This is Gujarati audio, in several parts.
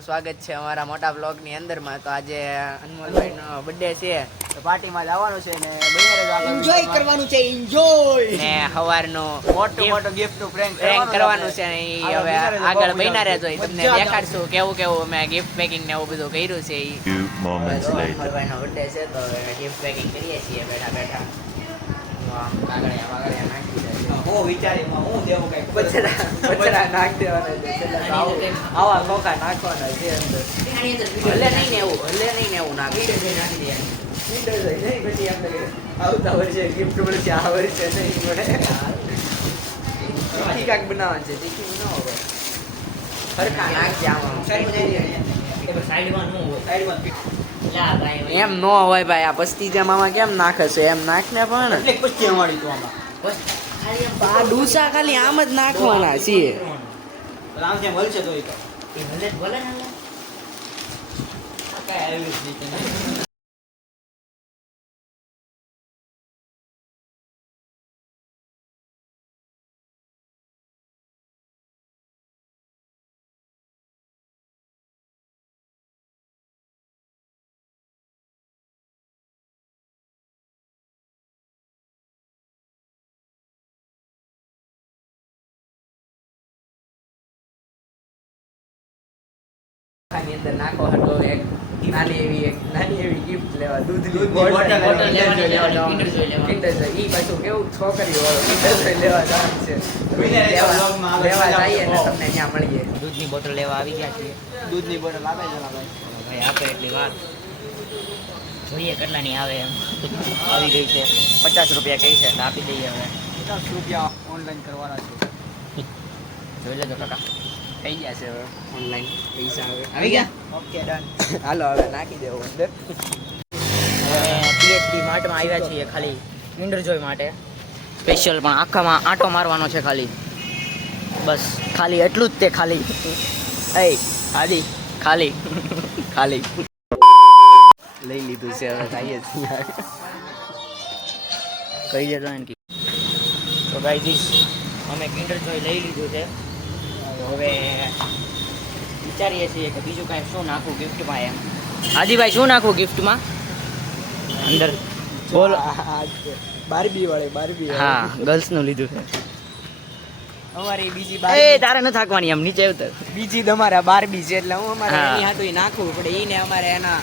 બધાનું સ્વાગત છે અમારા મોટા બ્લોગની અંદરમાં. તો આજે અનમોલભાઈનો બર્થડે છે, તો પાર્ટીમાં જવાનું છે ને એન્જોય કરવાનું છે. એન્જોય ને સવારનો મોટો ગિફ્ટ પ્રેન્ક કરવાનું છે ને ઈ હવે આગળ બન્યા રહેજો. તમને દેખાડશું કેવું મેં ગિફ્ટ પેકિંગ ને એવું બધું કર્યું છે. અનમોલભાઈનો બર્થડે છે તો ગિફ્ટ પેકિંગ કરીએ છીએ બેઠા બેઠા. કાગળિયા નાખી દે. હું વિચારીમાં હું દેવું કઈ બચરા નાખ દેવાના છે. આવા કોકા નાખવાના છે અંદર. હલે નહીં ને એવું નાખી દે. પછી આપણે આવતા વર્ષે ગિફ્ટ મળશે, આ વર્ષે નહીં મળે. તીખી કાંક બનાવવાનું છે. તીખી બનાવો સરખા નાખી આમાં. એમ નો હોય ભાઈ. આ પસ્તી જમામાં કેમ નાખે છે? એમ નાખ ને પણ પછી અમારી તો આમાં આ ડૂસા ખાલી આમ જ નાખવાના છીએ. આમ જેમ મળશે તો આની અંદર નાખો હતો એક નાની એવી ગિફ્ટ લેવા. દૂધની બોટલ કિન્ડર જોય. ઈ પાછું કેવું છોકરીઓ વાળો કિન્ડર જોય લેવા જવાનું છે. લેવા જઈએ ને તમને ત્યાં મળીએ. દૂધની બોટલ લેવા આવી ગયા છીએ. દૂધની બોટલ આપે છે ભાઈ આપે એટલી વાત જોઈએ કેટલાની આવે એમ. આવી ગઈ છે 50 રૂપિયા કહી છે તો આપી દઈએ. હવે 50 રૂપિયા ઓનલાઈન કરવાના છે. જોઈ લેજો કાકા. થઈ ગયા છે હવે ઓનલાઈન પૈસા હવે આવી ગયા. Okay done. હાલો હવે નાખી દેવું અંદર. પીએચડી માર્ટમાં આવ્યા છીએ ખાલી કિન્ડર જોય માટે સ્પેશિયલ. પણ આખામાં આંટો મારવાનો છે ખાલી, બસ ખાલી એટલું જ. તે ખાલી એ આદિ ખાલી ખાલી લઈ લીધું છે હવે જઈએ છીએ. કહી દેતો ને તો ગાઈઝ અમે કિન્ડર જોય લઈ લીધું છે. તો હવે વિચારીએ છીએ કે બીજું કાંઈ શું નાખવું ગિફ્ટમાં એમ. આદિભાઈ શું નાખવું ગિફ્ટમાં અંદર? બોલો. બારબી વાળી હા ગર્લ્સનું લીધું છે. અમારી બીજી એ તારે ન થાકવાની એમ નીચે ઉતર. બીજી તમારા બારબી છે એટલે હું અમારે હા. એની હાથું નાખવું પડે. ઈને અમારે એના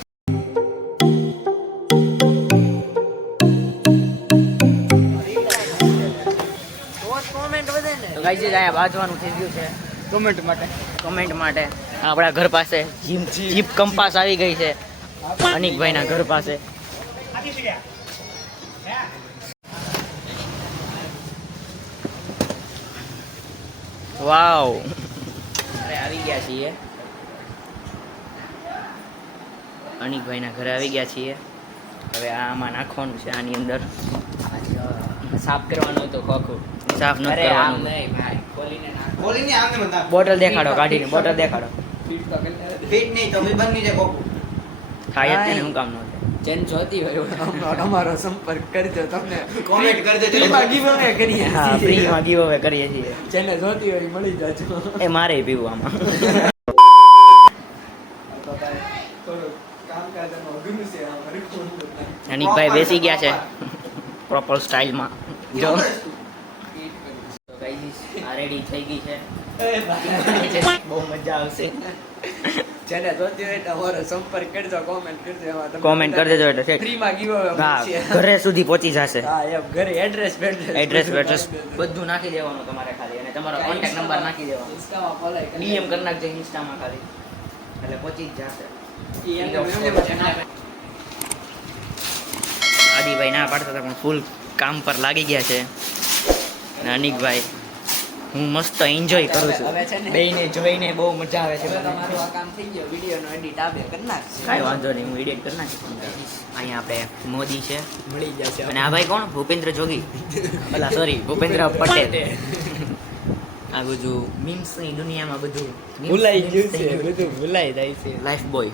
કોમેન્ટ વધે ને. તો ગાઈઝ અહીંયા બાજવાનું થઈ ગયું છે કમેન્ટ માટે. કમેન્ટ માટે. આપણા ઘર પાસે જીપ કંપાસ આવી ગઈ છે અનિકભાઈના ઘર પાસે. વાવ આવી ગયા છીએ અનિકભાઈના ઘરે આવી ગયા છીએ. હવે આમાં નાખવાનું છે આની અંદર. સાફ કરવાનું હતું ખોખું. સાફ ન અરે આમ કરવાનું. નહીં ભાઈ, ખોલીને નાખ. બોલીને આમને બધા બોટલ દેખાડો, કાઢીને બોટલ દેખાડો. ફિટ નહીં તો બી બની જાય કોક. થાય જ છે ને, શું કામ ન થાય? જેન જોતી હોય અમારો સંપર્ક કરજો. તમને કોમેન્ટ કરજો. ફ્રીમાં giveaway કરીએ હા છીએ. ફ્રીમાં ગીવ અવે કરીએ છીએ. જેને જોતી હોય એ મળી જાજો. એ મારે પીવું આમાં. થોડું કામકાજમાં અઘરું છે અમારે. અનિકભાઈ બેસી ગયા છે પ્રોપર સ્ટાઇલમાં. જો આ રેડી થઈ ગઈ છે. બહુ મજા આવશે. જેને જોતી હોય તો અમારો સંપર્ક કરજો, કોમેન્ટ કરજો. એમાં તમને કોમેન્ટ કરી દેજો એટલે ઠીક. ફ્રીમાં giveaway હા મળશે. ઘરે સુધી પહોંચી જશે. હા એમ ઘરે એડ્રેસ એડ્રેસ બધું નાખી દેવાનું તમારે ખાલી, અને તમારો કોન્ટેક્ટ નંબર નાખી દેવાનો. ઇન્સ્ટામાં ફોલો કરી ડીએમ કરી નાખજો ઇન્સ્ટામાં ખાલી, એટલે પહોંચી જ જશે. આદિભાઈ ના પાડતા હતા પણ ફૂલ કામ પર લાગી ગયા છે. અને અનિકભાઈ હું મસ્ત એન્જોય કરું છું. હવે છે ને બેયને જોઈને બહુ મજા આવે છે. હવે તમારું આ કામ થઈ ગયું. વિડીયોનો એડિટ આપે કરી નાખશે. કાંઈ વાંધો નહીં, હું એડિટ કરી નાખીશ. અહીંયા આપણે મોદી છે મળી જશે. અને આ ભાઈ કોણ? ભૂપેન્દ્ર જોગી. ભલા સોરી, ભૂપેન્દ્ર પટેલ. આ બધું મીમ્સની દુનિયામાં બધું ભૂલાઈ ગયું છે, બધું ભૂલાઈ જાય છે. Life boy.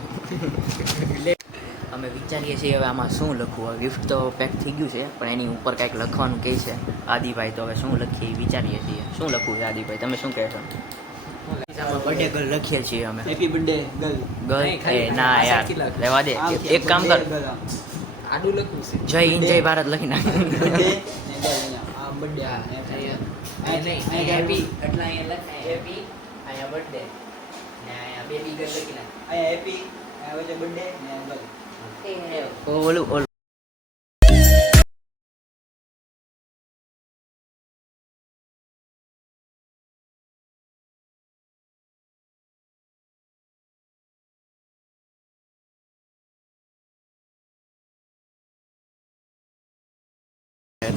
અમે વિચારીએ છીએ હવે આમાં શું લખવું. ગિફ્ટ તો પેક થઈ ગયું છે પણ એની ઉપર કાંઈક લખવાનું કહે છે આદિભાઈ. તો હવે શું લખીએ એ વિચારીએ છીએ. શું લખવું છે આદિભાઈ, તમે શું કહેશો? બર્થડે ગર્લ લખીએ છીએ અમે. Happy birthday girl. ગર્લ નહીં, ખાલી એ ના યાર આસાનથી લખ. રહેવા દે. આમથી એક કામ કર, birthday girl આમ. આડું લખવું છે જય હિન્દ જય ભારત લખી નાખ. બર્થડે ને ગર્લ અહીંયા. આ બર્થડે આ નહીં હેપી એટલા અહીંયા લખાય હેપી અહીંયા બર્થડે ને અહીંયા બેબી ગર્લ લખી નાખ. અહીંયા હેપી અહીંયા વચ્ચે બર્થડે ને ગર્લ. ઓલું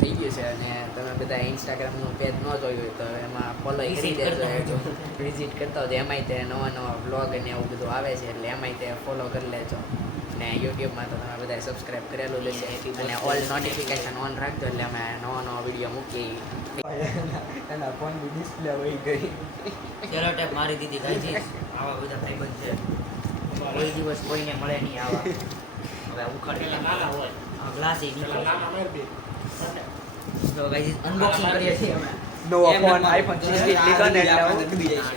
થઈ ગયું છે અને તમે બધા ઇન્સ્ટાગ્રામનું પેજ ન જોયું હોય તો એમાં ફોલો કરી દેજો. વિઝિટ કરતા હોય તો એમાંય તે નવા નવા બ્લોગ અને એવું બધું આવે છે એટલે એમાંય તે ફોલો કરી લેજો. ને યુટ્યુબમાં તો તમે બધા સબસ્ક્રાઈબ કરેલું લેશે અને ઓલ નોટિફિકેશન ઓન રાખજો એટલે અમે નવા નવા વિડીયો મૂકી. એના ફોનની ડિસ્પ્લે વહી ગઈ. ચલો ટેપ મારી દીધી ગાઈજી. આવા બધા ભાઈબંધ છે, કોઈ દિવસ કોઈને મળે નહીં આવા. હવે ઉખાડી નાના હોય ગ્લાસીસ તો ગાઈસ અનબોક્સિંગ કરીએ છીએ અમે. નવો એમ ફોન એમ આઈફોન 16 લીધો ને એટલે આવું ડૂબી જાય છે.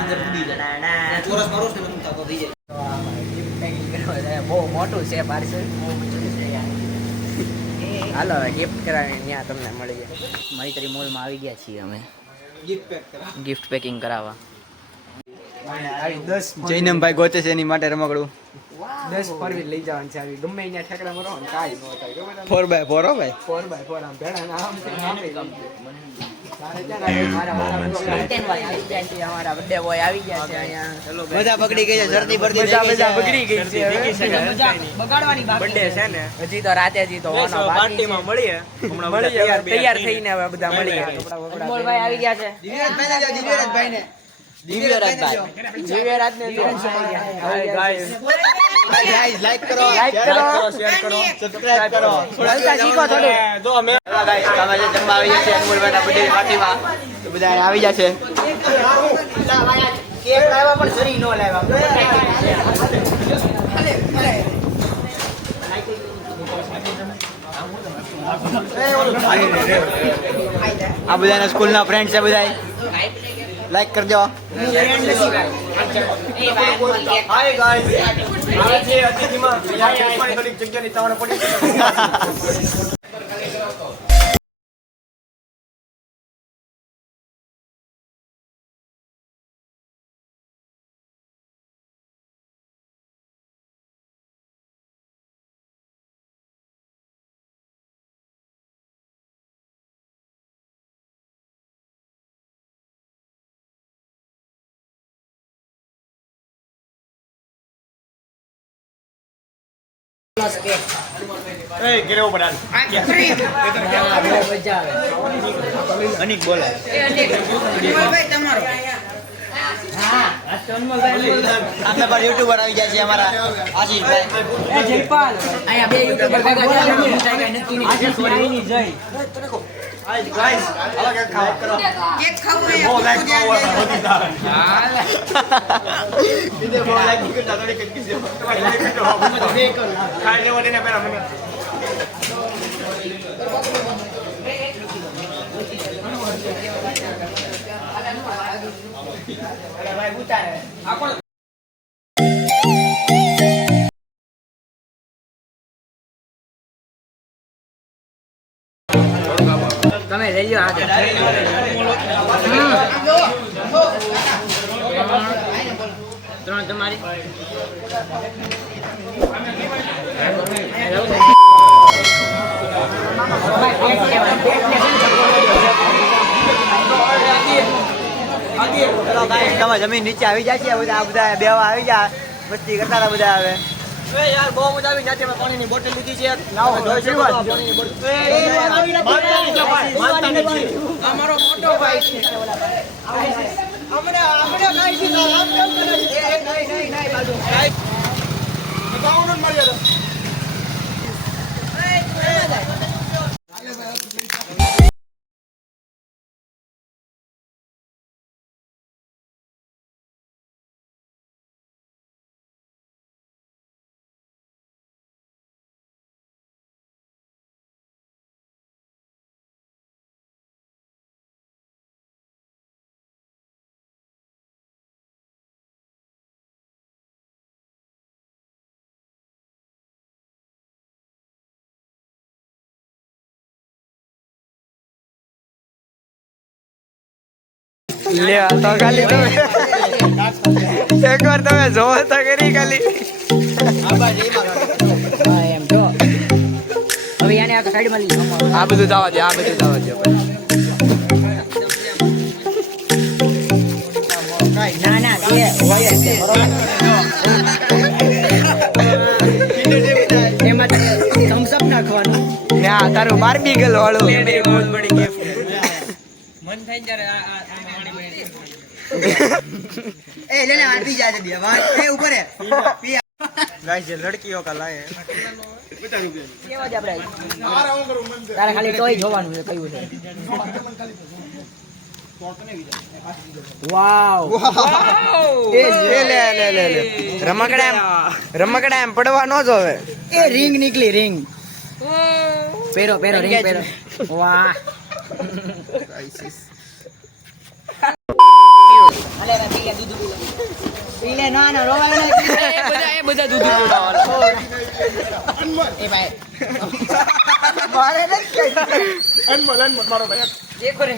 અંદર ડૂબી જાય. ચોરસ મારો છે મને તો થઈ જાય. તો આમાં gift packing કરવા જાય. બહુ મોટું છે પાર્સલ. હાલો હવે ગિફ્ટ કરાવીને ત્યાં તમને મળી જાય. મારી તરી મોલમાં આવી ગયા છીએ અમે ગિફ્ટ પેક કરા. ગિફ્ટ પેકિંગ કરાવવા. આવી 10 જૈનમભાઈ ગોતે છે એની માટે રમકડું 10 પરવી લઈ જવાનું છે. આવી ગમે અહીંયા ઠેકડા મારો ને કાઈ ન થાય. ખબર 4x4 હો ભાઈ. 4x4 આમ ભેડા ના આમ છે આમ છે. અમારા birthday boy આવી ગયા છે અહીંયા. મજા પકડી ગઈ છે. શરદી બરદી મજા પકડી ગઈ છે. બગાડવાની birthday છે ને હજી તો રાતે હજી તો પાર્ટીમાં મળીએ. તૈયાર થઈને હવે બધા મળીએ. અનમોલભાઈ આવી ગયા છે. દિવ્યરાજભાઈ ને દિવ્યરાજભાઈ ગાઈસ લાઈક કરો શેર કરો સબસ્ક્રાઇબ કરો. બોલતા શીખો થોડું. જો અમે ગાઈસ અમે જે જમવા આવી ગયા છે અનમોલભાઈના બર્થડે પાર્ટીમાં તો બધા અહીંયા આવી ગયા છે. કેક લાવ્યા પણ સરી નો લાવ્યા. આ બધાના સ્કૂલના ફ્રેન્ડ છે બધા. લાઈક કરજો. હાય ગાઈસ આજે અતિથિમાં થોડીક જગ્યાની તાવણ પડી છે. એ ગેરેવો બડાલ અનિક બોલે આપણે પર યુટ્યુબર આવી જાય છે અમારા આશીષભાઈ. અહીંયા બે યુટ્યુબર ભેગા થયા નક્કી નહીં. જય ગાઈસ આવા કેક ખાઓ. કેક ખાવો બહુ લાઈક ખાવો ઇને બહુ લાઈક કરતા થોડી કટકી છે. ખાઈ લેવો ને પેલા મને ભાઈ ઉતારે આ કોણ તમે લઈ લો આગળ. ત્રણ તમારી તમે જમીન નીચે આવી જાય છે બધા બધા બેવા આવી જાય મસ્તી કરતા હતા બધા. હવે યાર બહુ મજા આવી. ત્યાંથી અમે પાણીની બોટલ લીધી છે. જોઈ શકો છો પાણીની બોટલ. અમારો મોટો ભાઈ છે. આપણે કાઈ છે આમ કેમ કરે છે? નહીં બાજુ ગાઉન મળી જતો. લે આ તો ખાલી તમે એકવાર તમે જોવો તો કરી ખાલી હા એમ જો હવે યાને આ સાઈડમાં લઈ જાઓ. આ બધું જવા દે આ બધું જવા દે ના ના એ હોય જ છે, બરોબર. એમાં થમ્સ અપ નાખવાનું. ના તારું બાર્બી ગર્લ વાળું એ લે લે આ પી જા દે વાત એ ઉપર હે ગાઈસ જે લડકીઓ કા લાય કેવા જ આપણે તારે ખાલી ટોય જોવાનું છે કયું છે. વાવ એ લે લે લે લે રમકડા એમ પડવા ન જોવે એ રિંગ નીકળી રિંગ. પહેરો પહેરો રિંગ પહેરો. વાહ અલે રે પી લે દૂધ પી લે ના ના રોવાય ના એ બધા દૂધ પીવડાવવાના. એ ભાઈ મારે નથી દેખો રે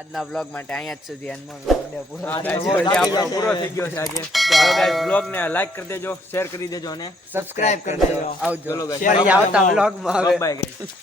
આજના બ્લોગ માટે અહીંયા જ સુધી અનમોલ પૂરો થઈ ગયો છે આજે બ્લોગ ને લાઈક કરી દેજો શેર કરી દેજો અને સબસ્ક્રાઇબ કરી દેજો. આવજો ફરી આવતા vlog માં હવે. Bye guys